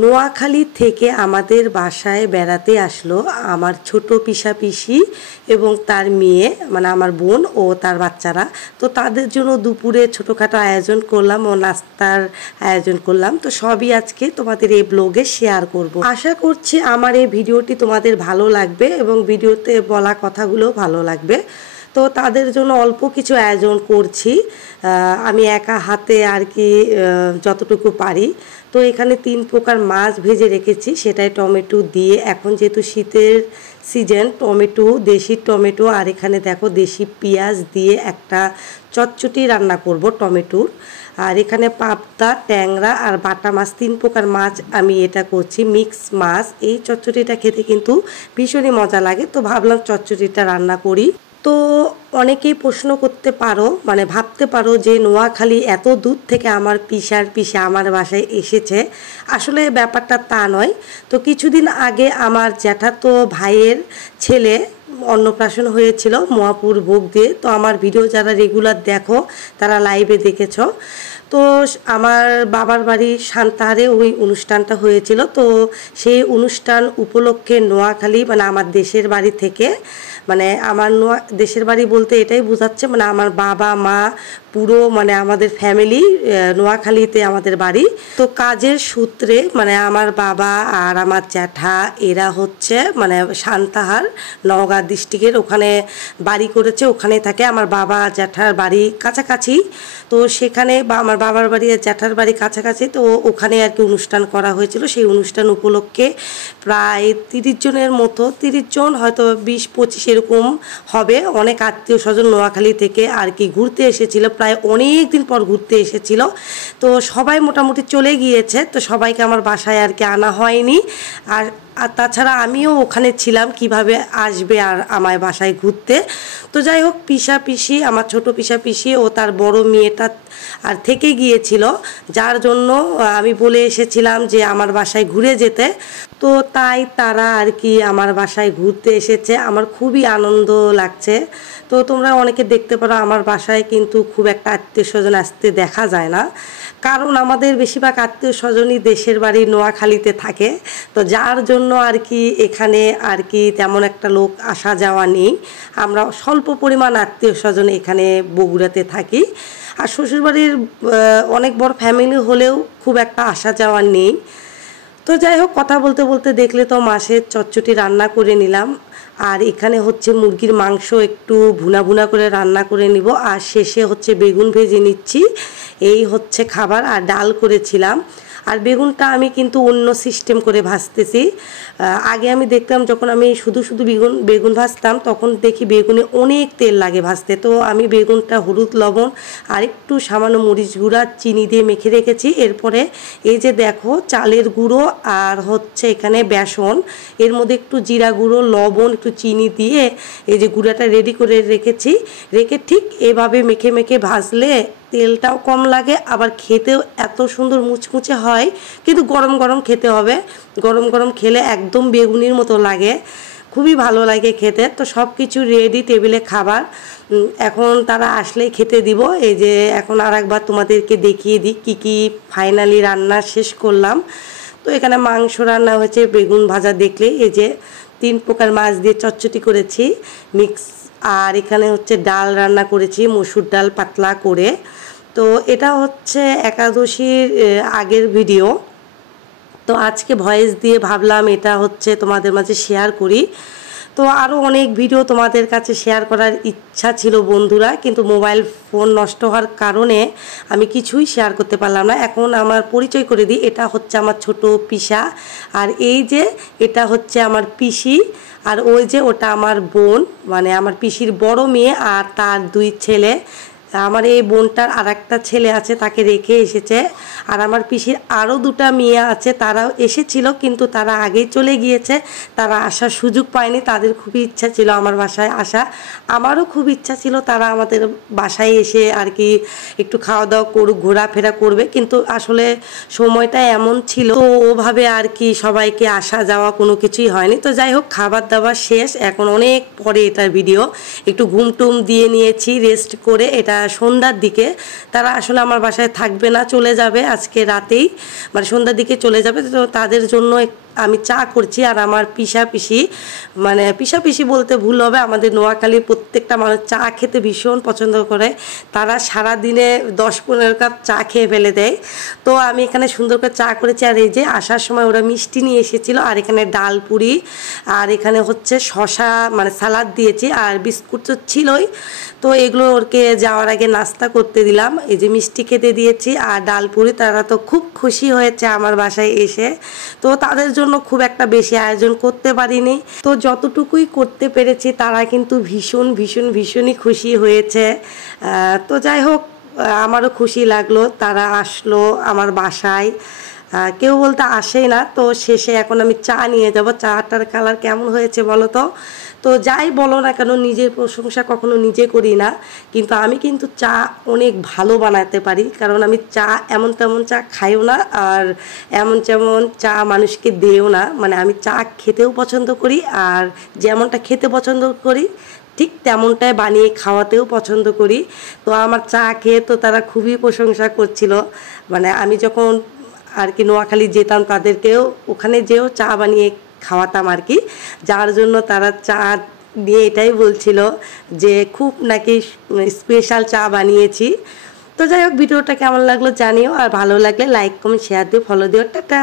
নোয়াখালী থেকে আমাদের বাসায় বেড়াতে আসলো আমার ছোট পিসা পিসি এবং তার মেয়ে, মানে আমার বোন ও তার বাচ্চারা। তো তাদের জন্য দুপুরে ছোটোখাটো আয়োজন করলাম ও নাস্তার আয়োজন করলাম। তো সবই আজকে তোমাদের এই ব্লগে শেয়ার করব। আশা করছি আমার এই ভিডিওটি তোমাদের ভালো লাগবে এবং ভিডিওতে বলা কথাগুলো ভালো লাগবে। তো তাদের জন্য অল্প কিছু আয়োজন করছি আমি একা হাতে আর কি, যতটুকু পারি। তো এখানে 3 প্রকার মাছ ভেজে রেখেছি, সেটাই টমেটো দিয়ে। এখন যেহেতু শীতের সিজন, টমেটো, দেশি টমেটো আর এখানে দেখো দেশি পেঁয়াজ দিয়ে একটা চটচটি রান্না করব টমেটোর। আর এখানে পাবদা, ট্যাংরা আর বাটা মাছ, 3 প্রকার মাছ আমি এটা করছি, মিক্স মাছ। এই চটচটিটা খেতে কিন্তু ভীষণই মজা লাগে। তো ভাবলাম চটচটিটা রান্না করি। তো অনেকেই প্রশ্ন করতে পারো, মানে ভাবতে পারো যে নোয়াখালী এত দূর থেকে আমার পিসা আমার বাসায় এসেছে। আসলে ব্যাপারটা তা নয়। তো কিছুদিন আগে আমার জ্যাঠাতো ভাইয়ের ছেলে অন্নপ্রাশন হয়েছিল মহাপুর ভোগ দিয়ে। তো আমার ভিডিও যারা রেগুলার দেখো তারা লাইভে দেখেছ। তো আমার বাবার বাড়ি সান্তাহারে ওই অনুষ্ঠানটা হয়েছিল। তো সেই অনুষ্ঠান উপলক্ষে নোয়াখালী, মানে আমার দেশের বাড়ি থেকে, মানে আমার দেশের বাড়ি বলতে এটাই বোঝাচ্ছে, মানে আমার বাবা মা পুরো, মানে আমাদের ফ্যামিলি নোয়াখালীতে আমাদের বাড়ি। তো কাজের সূত্রে মানে আমার বাবা আর আমার জ্যাঠা এরা হচ্ছে মানে সান্তাহার নওগাঁ ডিস্ট্রিক্টের ওখানে বাড়ি করেছে, ওখানে থাকে। আমার বাবা জ্যাঠার বাড়ি কাছাকাছি। তো সেখানে আমার বাবার বাড়ি আর জ্যাঠার বাড়ি কাছাকাছি। তো ওখানে আর কি অনুষ্ঠান করা হয়েছিল। সেই অনুষ্ঠান উপলক্ষে প্রায় 30 জনের মতো, 30 জন হয়তো 20-25 এরকম হবে। অনেক আত্মীয় স্বজন নোয়াখালী থেকে আর কি ঘুরতে এসেছিল, প্রায় অনেক দিন পর ঘুরতে এসেছিল। তো সবাই মোটামুটি চলে গিয়েছে। তো সবাইকে আমার বাসায় আর কি আনা হয়নি। আর তাছাড়া আমিও ওখানে ছিলাম, কিভাবে আসবে আর আমার বাসায় ঘুরতে। তো যাই হোক, পিসা পিসি, আমার ছোট পিসা পিসি ও তার বড় মেয়েটা আর থেকে গিয়েছিল, যার জন্য আমি বলে এসেছিলাম যে আমার বাসায় ঘুরে যেতে। তো তাই তারা আর কি আমার বাসায় ঘুরতে এসেছে। আমার খুবই আনন্দ লাগছে। তো তোমরা অনেকে দেখতে পারো আমার বাসায় কিন্তু খুব একটা আত্মীয় স্বজন আসতে দেখা যায় না, কারণ আমাদের বেশিরভাগ আত্মীয় স্বজনই দেশের বাড়ি নোয়াখালীতে থাকে। তো যার জন্য আর কি এখানে আর কি তেমন একটা লোক আসা যাওয়া নেই। আমরা স্বল্প পরিমাণ আত্মীয় স্বজন এখানে বগুড়াতে থাকি। আর শ্বশুরবাড়ির অনেক বড় ফ্যামিলি হলেও খুব একটা আসা যাওয়া নেই। তো যাই হোক, কথা বলতে বলতে দেখলে তো মাছের চটচটি রান্না করে নিলাম। আর এখানে হচ্ছে মুরগির মাংস একটু ভুনা ভুনা করে রান্না করে নিব। আর শেষে হচ্ছে বেগুন ভেজে নিচ্ছি। এই হচ্ছে খাবার। আর ডাল করেছিলাম। আর বেগুনটা আমি কিন্তু অন্য সিস্টেম করে ভাজতেছি। আগে আমি দেখতাম যখন আমি শুধু শুধু বেগুন ভাজতাম, তখন দেখি বেগুনে অনেক তেল লাগে ভাজতে। তো আমি বেগুনটা হলুদ, লবণ আর একটু সামান্য মরিচ গুঁড়া, চিনি দিয়ে মেখে রেখেছি। এরপরে এই যে দেখো চালের গুঁড়ো আর হচ্ছে এখানে বেসন, এর মধ্যে একটু জিরা গুঁড়ো, লবণ, একটু চিনি দিয়ে এই যে গুঁড়াটা রেডি করে রেখেছি। রেখে ঠিক এভাবে মেখে মেখে ভাজলে তেলটাও কম লাগে, আবার খেতেও এত সুন্দর মুচমুচে হয়। কিন্তু গরম গরম খেতে হবে। গরম গরম খেলে একদম বেগুনির মতো লাগে, খুবই ভালো লাগে খেতে। তো সব কিছু রেডি, টেবিলে খাবার। এখন তারা আসলেই খেতে দিব। এই যে এখন আর একবার তোমাদেরকে দেখিয়ে দিই কী কী ফাইনালি রান্না শেষ করলাম। তো এখানে মাংস রান্না হয়েছে, বেগুন ভাজা দেখলে, এই যে 3 প্রকার মাছ দিয়ে চটচটি করেছি মিক্স। আর এখানে হচ্ছে ডাল রান্না করেছি, মসুর ডাল পাতলা করে। তো এটা হচ্ছে একাদশীর আগের ভিডিও। তো আজকে ভয়েস দিয়ে ভাবলাম এটা হচ্ছে তোমাদের মাঝে শেয়ার করি। তো আরও অনেক ভিডিও তোমাদের কাছে শেয়ার করার ইচ্ছা ছিল বন্ধুরা, কিন্তু মোবাইল ফোন নষ্ট হওয়ার কারণে আমি কিছুই শেয়ার করতে পারলাম না। এখন আমার পরিচয় করে দিই, এটা হচ্ছে আমার ছোট পিসা। আর এই যে এটা হচ্ছে আমার পিসি। আর ওই যে ওটা আমার বোন, মানে আমার পিসির বড় মেয়ে আর তার 2 ছেলে। আমার এই বোনটার আর একটা ছেলে আছে, তাকে রেখে এসেছে। আর আমার পিসির আরও 2টা মেয়ে আছে, তারাও এসেছিল কিন্তু তারা আগেই চলে গিয়েছে, তারা আসার সুযোগ পায়নি। তাদের খুবই ইচ্ছা ছিল আমার বাসায় আসা, আমারও খুব ইচ্ছা ছিল তারা আমাদের বাসায় এসে আর কি একটু খাওয়া দাওয়া করুক, ঘোরাফেরা করবে। কিন্তু আসলে সময়টা এমন ছিল, তো ওভাবে আর কি সবাইকে আসা যাওয়া কোনো কিছুই হয়নি। তো যাই হোক, খাবার দাবার শেষ, এখন অনেক পরে এটার ভিডিও। একটু ঘুম টুম দিয়ে নিয়েছি, রেস্ট করে এটা সন্ধ্যার দিকে। তারা আসলে আমার বাসায় থাকবে না, চলে যাবে আজকে রাতেই, মানে সন্ধ্যার দিকে চলে যাবে। তো তাদের জন্য আমি চা করছি। আর আমার পিসি, মানে পিসি বলতে ভুল হবে, আমাদের নোয়াখালীর প্রত্যেকটা মানুষ চা খেতে ভীষণ পছন্দ করে। তারা সারা দিনে 10-15 কাপ চা খেয়ে ফেলে দেয়। তো আমি এখানে সুন্দর করে চা করেছি। আর এই যে আসার সময় ওরা মিষ্টি নিয়ে এসেছিলো, আর এখানে ডাল পুরি, আর এখানে হচ্ছে শশা মানে সালাদ দিয়েছি, আর বিস্কুট তো ছিলই। তো এগুলো ওরকে যাওয়ার আগে নাস্তা করতে দিলাম। এই যে মিষ্টি খেতে দিয়েছি আর ডাল পুরি। তারা তো খুব খুশি হয়েছে আমার বাসায় এসে। তো তাদের জন্য খুব একটা বেশি আয়োজন করতে পারিনি, তো যতটুকুই করতে পেরেছি তারা কিন্তু ভীষণই খুশি হয়েছে। তো যাই হোক, আমারও খুশি লাগলো তারা আসলো আমার বাসায়। কেউ বলতে আসেই না। তো শেষে এখন আমি চা নিয়ে যাব। চাটার কালার কেমন হয়েছে বলো তো? তো যাই বলো না কেন, নিজের প্রশংসা কখনো নিজে করি না, কিন্তু আমি কিন্তু চা অনেক ভালো বানাতে পারি। কারণ আমি চা এমন তেমন চা খাইও না, আর এমন তেমন চা মানুষকে দেও না। মানে আমি চা খেতেও পছন্দ করি, আর যেমনটা খেতে পছন্দ করি ঠিক তেমনটাই বানিয়ে খাওয়াতেও পছন্দ করি। তো আমার চা খেয়ে তো তারা খুবই প্রশংসা করছিল। মানে আমি যখন আর কি নোয়াখালী যেতাম, তাদেরকেও ওখানে যেও চা বানিয়ে খাওয়াতাম আর কি, যার জন্য তারা চা নিয়ে এটাই বলছিল যে খুব নাকি স্পেশাল চা বানিয়েছি। তো যাই হোক, ভিডিওটা কেমন লাগলো জানিও, আর ভালো লাগলে লাইক কমেন্ট শেয়ার দিও, ফলো দিও। টাটা।